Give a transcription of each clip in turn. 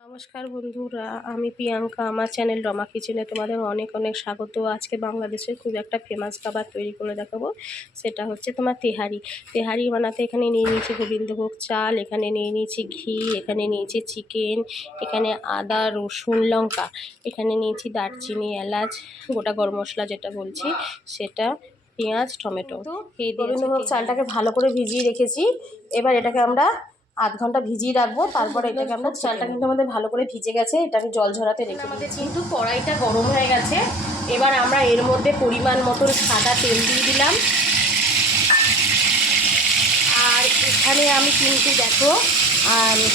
নমস্কার বন্ধুরা, আমি প্রিয়াঙ্কা। আমার চ্যানেল রমা কিচেনে তোমাদের অনেক অনেক স্বাগত। আজকে বাংলাদেশের খুব একটা ফেমাস খাবার তৈরি করে দেখাবো, সেটা হচ্ছে তোমার তেহারি। তেহারি বানাতে এখানে নিয়ে নিয়েছি গোবিন্দভোগ চাল, এখানে নিয়ে নিয়েছি ঘি, এখানে নিয়েছি চিকেন, এখানে আদা রসুন লঙ্কা, এখানে নিয়েছি দারচিনি এলাচ, গোটা গরম মশলা যেটা বলছি সেটা, পেঁয়াজ টমেটো। এই গোবিন্দভোগ চালটাকে ভালো করে ভিজিয়ে রেখেছি। এবার এটাকে আমরা আধ ঘন্টা ভিজিয়ে রাখবো। তারপরে এটাকে আমরা চালটা কিন্তু আমাদের ভালো করে ভিজে গেছে, এটা আমি জল ঝরাতে রেখে আমাদের কিন্তু কড়াইটা গরম হয়ে গেছে। এবার আমরা এর মধ্যে পরিমাণ মতন সাদা তেল দিয়ে দিলাম। আর এখানে আমি কিন্তু দেখো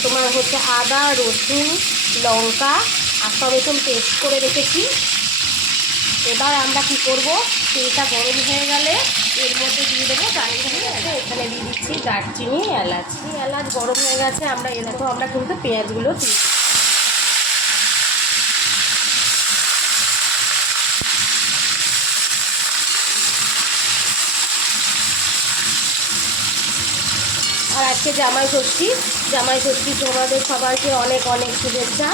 তোমার হচ্ছে আদা রসুন লঙ্কা আর সব এরকম পেস্ট করে রেখেছি। এবার আমরা কি করব, তেলটা গরম হয়ে গেলে এর মধ্যে দিয়ে দেবো দারচিনি। এখানে দিয়ে দিচ্ছি দারচিনি এলাচ। এলাচ গরম হয়ে গেছে, আমরা এরকম আমরা কিন্তু পেঁয়াজগুলো দিই। আর আজকে জামাই ষষ্ঠী তোমাদের সবাইকে অনেক অনেক শুভেচ্ছা।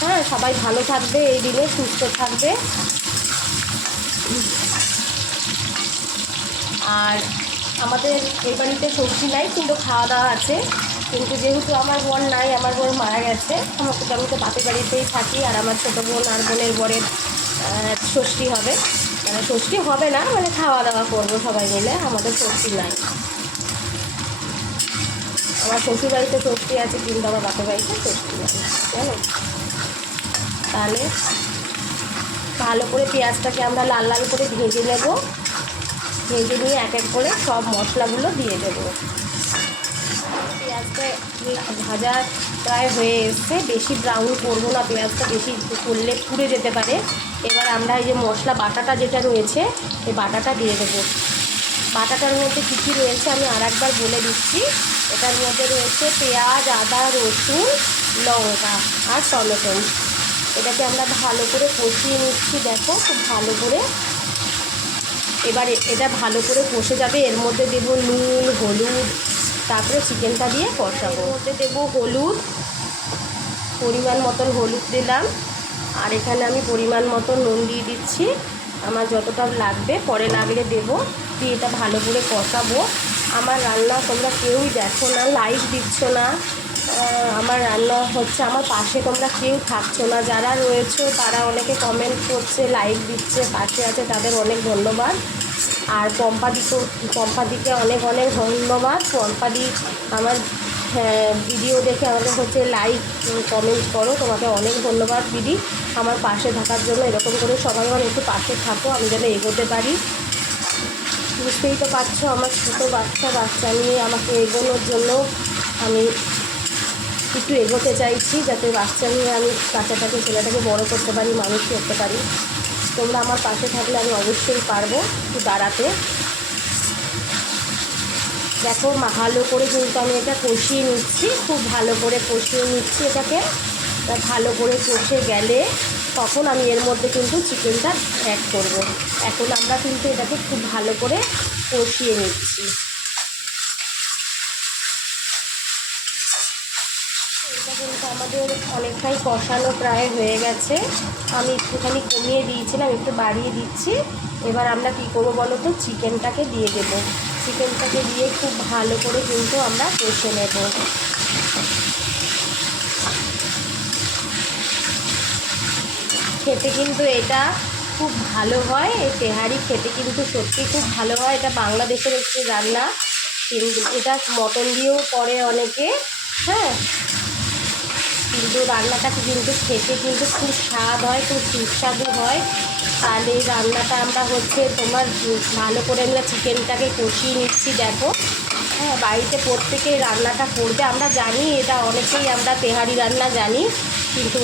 হ্যাঁ, সবাই ভালো থাকবে, এই দিনে সুস্থ থাকবে। আর আমাদের এই বাড়িতে ষষ্ঠী নাই, কিন্তু খাওয়া দাওয়া আছে। কিন্তু যেহেতু আমার বোন নাই, আমার বোন মারা গেছে, আমাকে আমি তো বাপের বাড়িতেই থাকি। আর আমার ছোটো বোন আর বোনের বরের ষষ্ঠী হবে, মানে ষষ্ঠী হবে না, মানে খাওয়া দাওয়া করবো সবাই মিলে। আমাদের ষষ্ঠী নাই, আমার শ্বশুর বাড়িতে ষষ্ঠী আছে, কিন্তু আমার বাপের বাড়িতে ষষ্ঠী নাই, জানো। তাহলে ভালো করে পেঁয়াজটাকে আমরা লাল লাল করে ভেজে নেব। ভেজে নিয়ে এক এক করে সব মশলাগুলো দিয়ে দেবো। পেঁয়াজটা ভাজা প্রায় হয়ে এসছে, বেশি ব্রাউন করবো না, পেঁয়াজটা বেশি করলে পুড়ে যেতে পারে। এবার আমরা এই যে মশলা বাটাটা যেটা রয়েছে, এই বাটাটা দিয়ে দেবো। বাটাটার মধ্যে কী কী রয়েছে আমি আর একবার বলে দিচ্ছি। এটার মধ্যে রয়েছে পেঁয়াজ আদা রসুন লঙ্কা আর টমেটো। এটাকে আমরা ভালো করে কষিয়ে নিচ্ছি, দেখো খুব ভালো করে। এবার এটা ভালো করে কষে যাবে, এর মধ্যে দেবো নুন হলুদ, তারপরে চিকেনটা দিয়ে কষাবো। এর মধ্যে দেবো হলুদ, পরিমাণ মতন হলুদ দিলাম। আর এখানে আমি পরিমাণ মতন নুন দিয়ে দিচ্ছি, আমার যতটা লাগবে, পরে লাগলে দেবো। দিয়ে এটা ভালো করে কষাবো। আমার রান্না তোমরা কেউই দেখো না, লাইক দিচ্ছ না। আমার রান্না হচ্ছে, আমার পাশে তোমরা কেউ থাকছো না। যারা রয়েছো তারা অনেকে কমেন্ট করছে, লাইক দিচ্ছে, পাশে আছে, তাদের অনেক ধন্যবাদ। আর পম্পাদিকে অনেক অনেক ধন্যবাদ। পম্পাদি আমার ভিডিও দেখে আমাদের হচ্ছে লাইক কমেন্ট করো, তোমাকে অনেক ধন্যবাদ দিদি আমার পাশে থাকার জন্য। এরকম করে সবাই আমার একটু পাশে থাকো, আমি যেন এগোতে পারি। বুঝতেই তো পারছো, আমার ছোটো বাচ্চা নিয়ে আমাকে এগোনোর জন্য আমি একটু এগোতে চাইছি, যাতে বাচ্চা নিয়ে আমি বাচ্চাটাকে ছেলেটাকে বড় করতে পারি, মানুষ করতে পারি। তোমরা আমার পাশে থাকলে আমি অবশ্যই পারবো একটু দাঁড়াতে। দেখো ভালো করে কিন্তু আমি এটা কষিয়ে নিচ্ছি, খুব ভালো করে কষিয়ে নিচ্ছি এটাকে। ভালো করে কষে গেলে তখন আমি এর মধ্যে কিন্তু চিকেনটা অ্যাড করব। এখন আমরা কিন্তু এটাকে খুব ভালো করে কষিয়ে নিচ্ছি। এটা কিন্তু আমাদের অনেকটাই কষানো প্রায় হয়ে গেছে। আমি একটুখানি কমিয়ে দিয়েছিলাম, একটু বাড়িয়ে দিচ্ছি। এবার আমরা কী করবো বলো তো, চিকেনটাকে দিয়ে দেবো। চিকেনটাকে দিয়ে খুব ভালো করে কিন্তু আমরা কষে নেব। খেতে কিন্তু এটা খুব ভালো হয়, এই তেহারি খেতে কিন্তু সত্যি খুব ভালো হয়। এটা বাংলাদেশের একটি রান্না, কিন্তু এটা মটন দিয়েও করে অনেকে। হ্যাঁ, কিন্তু রান্নাটা কিন্তু খেতে কিন্তু খুব স্বাদ হয়, খুব সুস্বাদু হয়। আর এই রান্নাটা আমরা হচ্ছে তোমার ভালো করে আমরা চিকেনটাকে কষিয়ে নিচ্ছি, দেখো। হ্যাঁ, বাড়িতে প্রত্যেকেই রান্নাটা করবে, আমরা জানি এটা, অনেকেই আমরা তেহারি রান্না জানি, কিন্তু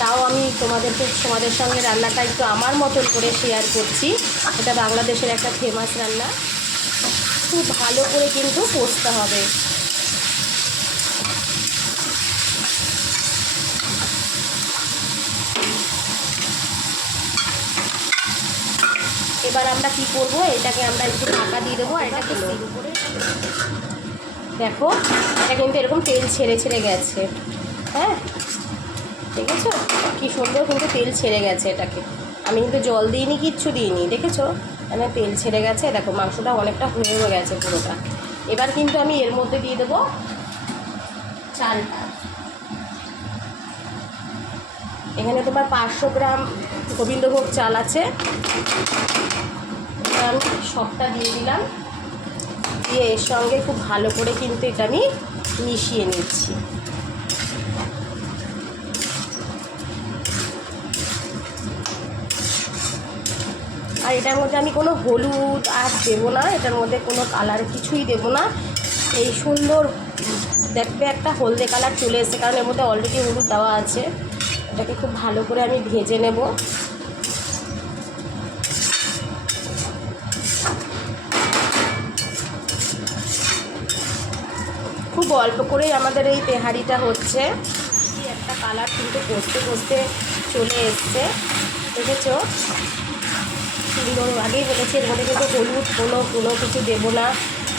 তাও আমি তোমাদের সঙ্গে রান্নাটা একটু আমার মতন করে শেয়ার করছি। এটা বাংলাদেশের একটা ফেমাস রান্না, খুব ভালো করে কিন্তু কষতে হবে। এবার আমরা কি করব, এটাকে আমরা একটু ঢাকা দিয়ে দেবো। আর এটাকে সিম করে দেখো, এটা কিন্তু এরকম তেল ছেড়ে গেছে। হ্যাঁ, দেখেছো কি সুন্দর কিন্তু তেল ছেড়ে গেছে এটাকে। আমি কিন্তু জল দিইনি, কিচ্ছু দিইনি, দেখেছো মানে তেল ছেড়ে গেছে। দেখো মাংসটা অনেকটা হয়েও গেছে পুরোটা। এবার কিন্তু আমি এর মধ্যে দিয়ে দেবো চালটা। এখানে তোমার 500 গ্রাম গোবিন্দভোগ চাল আছে, আমি সবটা দিয়ে দিলাম। দিয়ে এর সঙ্গে খুব ভালো করে কিন্তু এটা আমি মিশিয়ে নিচ্ছি। আর এটার মধ্যে আমি কোনো হলুদ আর দেবো না, এটার মধ্যে কোনো কালার কিছুই দেবো না। এই সুন্দর দেখবে একটা হলদে কালার চলে এসেছে, কারণ এর মধ্যে অলরেডি হলুদ দেওয়া আছে। এটাকে খুব ভালো করে আমি ভেজে নেব। খুব অল্প করেই আমাদের এই তেহারিটা হচ্ছে। একটা কালার কিন্তু কষতে কষতে চলে এসছে, দেখেছো সুন্দর। আগেই বলেছি এর মধ্যে কিন্তু হলুদ কোনো কিছু দেবো না।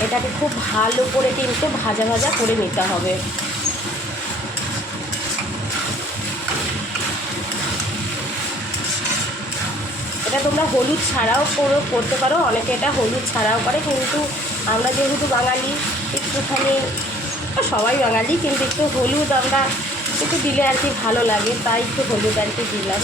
এটাকে খুব ভালো করে কিন্তু ভাজা ভাজা করে নিতে হবে। এটা তোমরা হলুদ ছাড়াও করতে পারো, অনেকে এটা হলুদ ছাড়াও করে, কিন্তু আমরা যেহেতু বাঙালি একটুখানি, সবাই বাঙালি কিন্তু একটু হলুদ আমরা একটু দিলে আর কি ভালো লাগে, তাই একটু হলুদ আর কি দিলাম।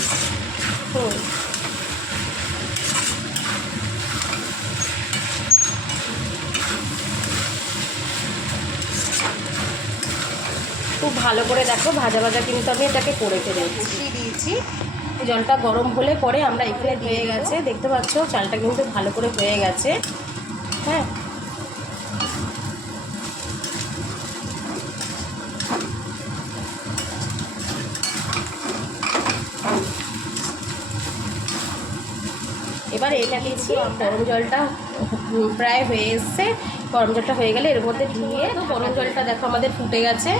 খুব ভালো করে দেখো ভাজা ভাজা কিন্তু আমি এটাকে করে দিয়েছি। জলটা গরম হলে পরে আমরা এখানে দিয়ে গেছে, দেখতে পাচ্ছ চালটা কিন্তু ভালো করে হয়ে গেছে। হ্যাঁ, এবার এটা দিয়েছি। গরম জলটা প্রায় হয়ে এসছে, গরম জলটা হয়ে গেলে এর মধ্যে দিয়ে, তো গরম জলটা দেখো আমাদের ফুটে গেছে।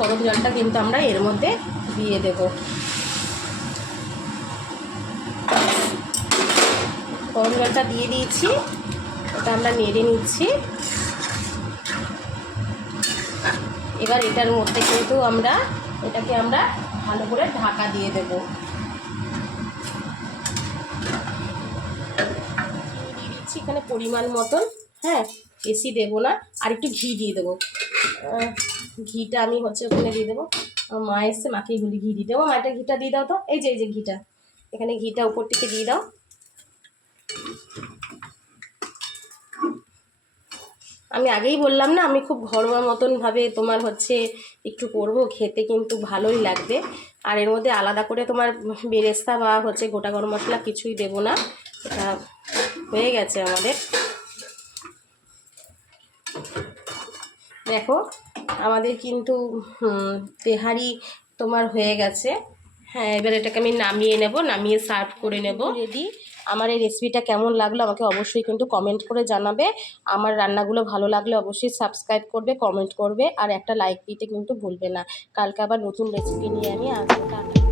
গরম জলটা কিন্তু আমরা এর মধ্যে দিয়ে দেব। গরম জলটা দিয়ে দিয়েছি, এটা আমরা নেড়ে নিচ্ছি। এবার এটার মধ্যে কিন্তু এটাকে আমরা ভালো করে ঢাকা দিয়ে দেব। এখানে পরিমাণ মতন, হ্যাঁ বেশি দেবো না, আর একটু ঘি দিয়ে দেবো। ঘিটা আমি ওখানে দিয়ে দেবো। আমার মা এসছে, মাকেই বলি ঘি দিয়ে দেবো। মাটা ঘিটা দিয়ে দাও তো, এই যে ঘিটা, এখানে ঘিটা উপর থেকে দিয়ে দাও। আমি আগেই বললাম না, আমি খুব ঘরোয়া মতনভাবে তোমার একটু করবো, খেতে কিন্তু ভালোই লাগবে। আর এর মধ্যে আলাদা করে তোমার বেরেস্তা বা গোটা গরম মশলা কিছুই দেবো না। এটা হয়ে গেছে আমাদের। দেখো আমাদের কিন্তু তেহারি তোমার হয়ে গেছে। হ্যাঁ, এবার এটাকে আমি নামিয়ে নেব, নামিয়ে সার্ভ করে নেব। রেডি। আমার এই রেসিপিটা কেমন লাগলো আমাকে অবশ্যই কিন্তু কমেন্ট করে জানাবে। আমার রান্নাগুলো ভালো লাগলে অবশ্যই সাবস্ক্রাইব করবে, কমেন্ট করবে, আর একটা লাইক দিতে কিন্তু ভুলবে না। কালকে আবার নতুন রেসিপি নিয়ে আমি আসবো।